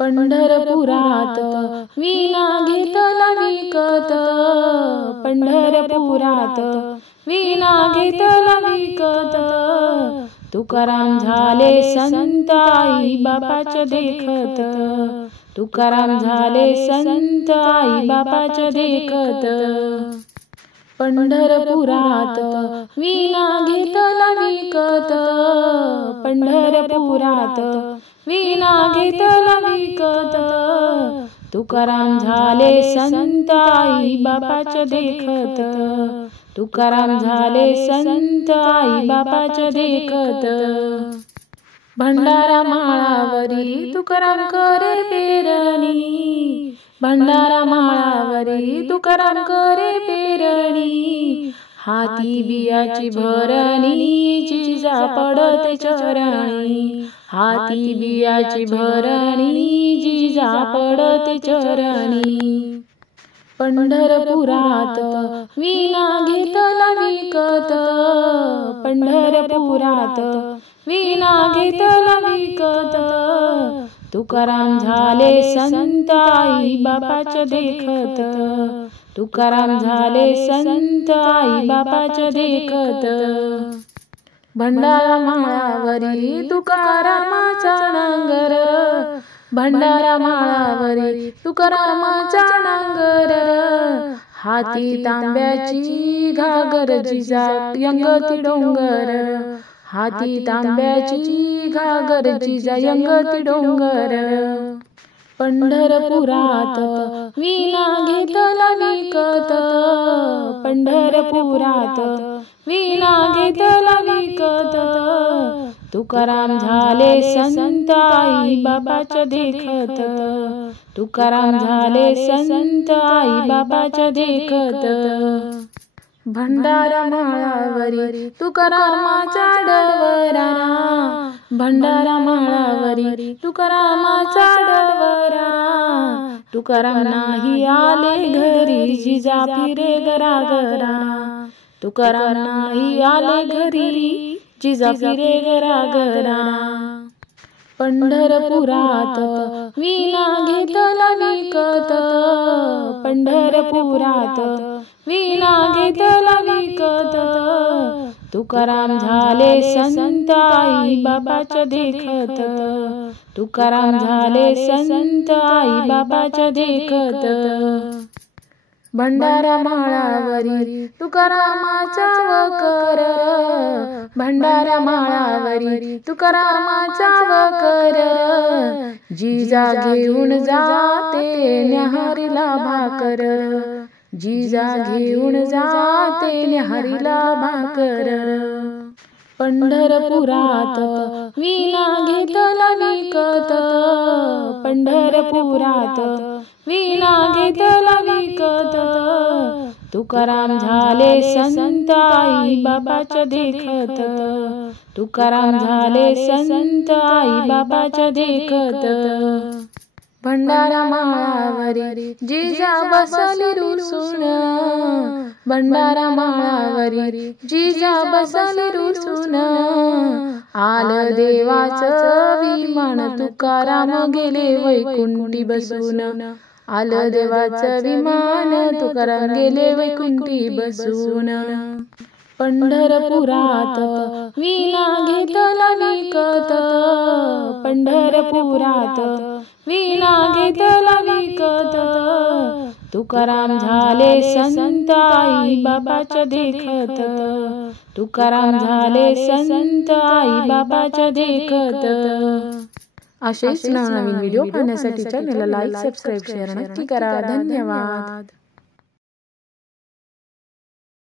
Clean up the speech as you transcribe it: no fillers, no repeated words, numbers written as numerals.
पंढरपुरात वीणा घेतला विकत, पंढरपुरात वीणा घेतला विकत। तुकाराम झाले संत आई बापाच्या देखत, तुकाराम झाले संत आई बापाच्या देखत। पंढरपुरात वीणा घेतला विकत, पंढरपुरात वीणा घेतला विकत। तुकाराम झाले संत आई बापाच्या देखत, तुकाराम झाले संत आई बापाच्या देखत। भंडारा माळावरी तुकाराम करे पेरणी, भंडारा माळावरी तुकाराम करे पेरणी। हाती बियाची भरणी जिजा पडते चरणी, हाती बियाची भरणी जिजा पडते चरणी। पंढरपुरात वीणा घेतला विकत, पंढरपुरात वीणा घेतला विकत। तुकाराम झाले संत आई बापाच्या देखत, तुकाराम झाले संत आई बापाच्या देखत। भंडारा माळावरी तुकारामाचा नांगर, भंडारा माळावरी तुकारामाचा नांगर। हाती तांब्याची घागर जिजा यंगती डोंगर, हाती तांब्याची घागर जिजा यंगती डोंगर। पंढरपुरात वीणा घेतला विकत, पंढरपुरात वीणा घेतला विकत। तुकाराम झाले संत आई बापाच्या देखत, तुकाराम झाले संत आई बापाच्या देखत। भंडारा माळावरी तुकारामाचा डवरा, भंडारा माळावरी तुकारामाचा डवरा। तुकाराम नाही आले घरी जिजा फिरे घराघरा, तुकाराम नाही आले घरी जिजा फिरे घराघरा। पंढरपुरात वीणा घेतला विकत, पंढरपुरात वीणा घेतला विकत। तुकाराम झाले संत आई बापाच्या देखत, तुकाराम झाले संत आई बापाच्या देखत। भंडारा माळावरी तुकारामाचा वकर, भंडारा माळावरी तुकारामाचा वकर। जिजा घेऊन जाते न्याहारीला भाकर, जिजा घेऊन जाते न्याहारीला भाकर। पंढरपुरात वीणा घेतला विकत, पंढरपुरात वीणा घेतला विकत। तुकाराम झाले संत आई बापाच्या देखत, तुकाराम झाले संत आई बापाच्या देखत। भंडारा माळावरी जिजा बसली रुसून, भंडारा माळावरी जिजा बसली रुसून। आलं देवाचं विमान तुकाराम गेले वैकुंठी बसून, आलं देवाचं विमान तुकाराम गेले वैकुंठी बसून। पंढरपुरात वीणा घेतला विकत, पंढरपुरात वीणा घेतला विकत। तुकाराम झाले संत आई बापाच्या देखत, तुकाराम झाले संत आई बापाच्या देखत। असेच नवनवीन व्हिडिओ पाहण्यासाठी चॅनलला लाईक, सबस्क्राईब, शेअर नक्की करा। धन्यवाद।